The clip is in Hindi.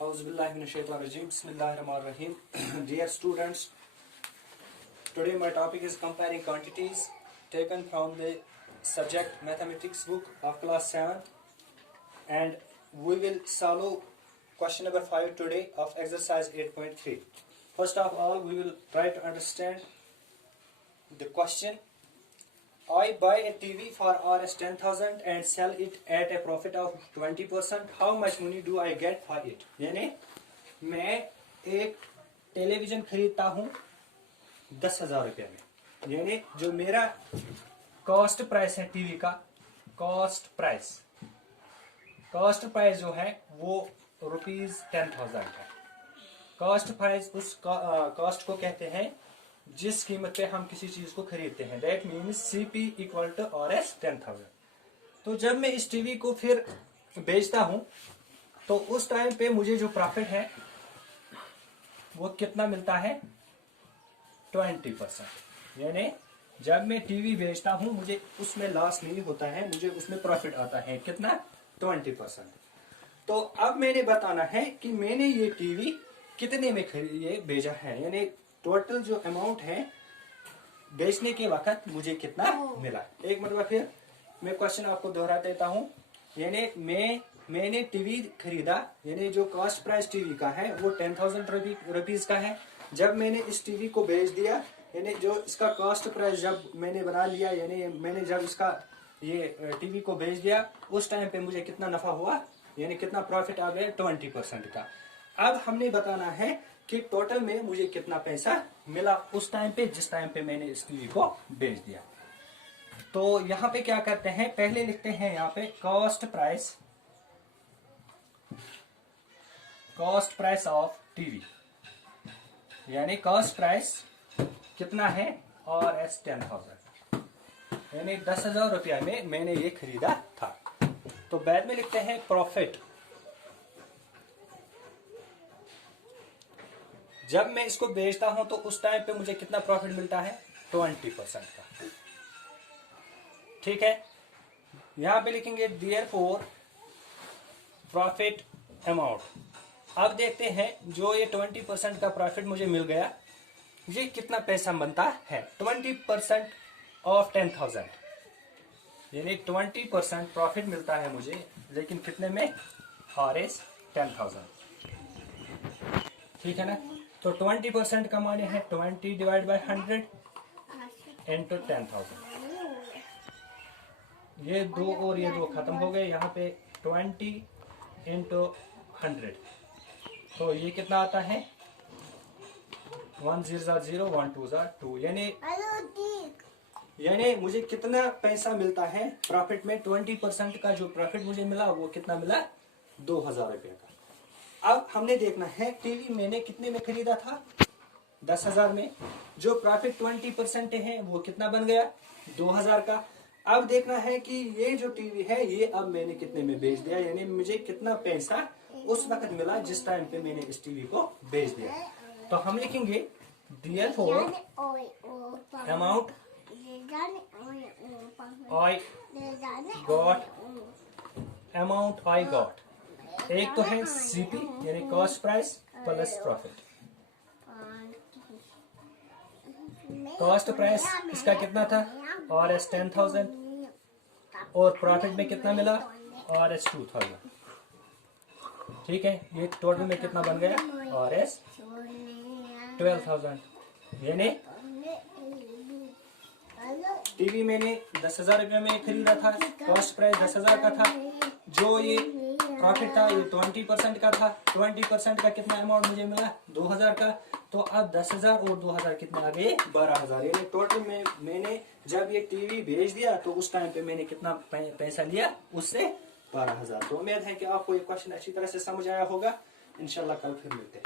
Bismillahirrahmanirrahim. Dear students, today my topic is comparing quantities taken from the subject mathematics book of class 7th, and we will solve question number 5 today of exercise 8.3. First of all, we will try to understand the question. I buy a TV for Rs 10,000 and sell it at a profit of 20%. How much money do I get for it? यानी मैं एक टेलीविजन खरीदता हूँ 10,000 रुपये में, यानी जो मेरा कॉस्ट प्राइस है टीवी का, कॉस्ट प्राइस जो है वो ₹10,000 है। कॉस्ट प्राइस उस कॉस्ट को कहते हैं जिस कीमत पे हम किसी चीज को खरीदते हैं। That means CP equal to Rs 10,000। तो जब मैं इस टीवी को फिर बेचता हूं तो उस टाइम पे मुझे जो प्रॉफिट है वो कितना मिलता है? 20%। यानी जब मैं टीवी बेचता हूं मुझे उसमें लॉस नहीं होता है, मुझे उसमें प्रॉफिट आता है। कितना? 20%। तो अब मैंने बताना है कि मैंने ये टीवी कितने में ये बेचा है, यानी टोटल जो अमाउंट है बेचने के वक्त मुझे कितना मिला। एक मतलब फिर मैं क्वेश्चन आपको दोहरा देता हूं। यानी मैंने टीवी खरीदा, यानी जो कॉस्ट प्राइस टीवी का है वो 10,000 रुपीज का है। जब मैंने इस टीवी को बेच दिया, यानी जो इसका कॉस्ट प्राइस जब मैंने बना लिया, यानी मैंने जब इसका ये टीवी को बेच दिया उस टाइम पे मुझे कितना नफा हुआ, यानी कितना प्रॉफिट आ गया? 20% का। अब हमने बताना है कि टोटल में मुझे कितना पैसा मिला उस टाइम पे जिस टाइम पे मैंने इस टीवी को बेच दिया। तो यहाँ पे क्या करते हैं, पहले लिखते हैं यहाँ पे कॉस्ट प्राइस ऑफ टीवी, यानी कॉस्ट प्राइस कितना है? Rs 10,000, यानी 10,000 रुपया में मैंने ये खरीदा था। तो बाद में लिखते हैं प्रॉफिट। जब मैं इसको बेचता हूं तो उस टाइम पे मुझे कितना प्रॉफिट मिलता है? 20% का। ठीक है, यहां पे लिखेंगे देयरफॉर प्रॉफिट अमाउंट। अब देखते हैं जो ये 20% का प्रॉफिट मुझे मिल गया, ये कितना पैसा बनता है? 20% ऑफ 10,000, यानी 20% प्रॉफिट मिलता है मुझे, लेकिन कितने में? Rs 10,000। ठीक है ना? तो 20% का माने है 20 डिवाइड बाय 100 इंटू 10,000। ये दो और ये दो खत्म हो गए, यहाँ पे 20 इंटू 100, तो ये कितना आता है? 1 0 0 1 2 2, यानी मुझे कितना पैसा मिलता है प्रॉफिट में? 20% का जो प्रॉफिट मुझे मिला वो कितना मिला? 2,000 रुपये का। अब हमने देखना है टीवी मैंने कितने में खरीदा था? 10,000 में। जो प्रॉफिट 20% है वो कितना बन गया? 2,000 का। अब देखना है कि ये जो टीवी है ये अब मैंने कितने में बेच दिया, यानी मुझे कितना पैसा उस वक्त मिला जिस टाइम पे मैंने इस टीवी को बेच दिया। तो हम लिखेंगे देयरफॉर अमाउंट I got। एक तो है CP यानी cost price plus profit. Cost price इसका कितना था? Rs 10,000, और प्रॉफिट में कितना मिला? Rs 2,000। ठीक है, ये टोटल में कितना बन गया? Rs 12,000। यानी टीवी मैंने 10,000 रुपये में खरीदा था, कॉस्ट प्राइस 10,000 का था, जो ये प्रॉफिट था ये 20% का था। 20% का कितना अमाउंट मुझे मिला? 2,000 का। तो अब 10,000 और 2,000 कितना आ गए? 12,000। यानी टोटल में मैंने जब ये टीवी बेच दिया तो उस टाइम पे मैंने कितना पैसा लिया? उससे 12,000। तो उम्मीद है कि आपको ये क्वेश्चन अच्छी तरह से समझ आया होगा। इंशाल्लाह कल फिर मिलते हैं।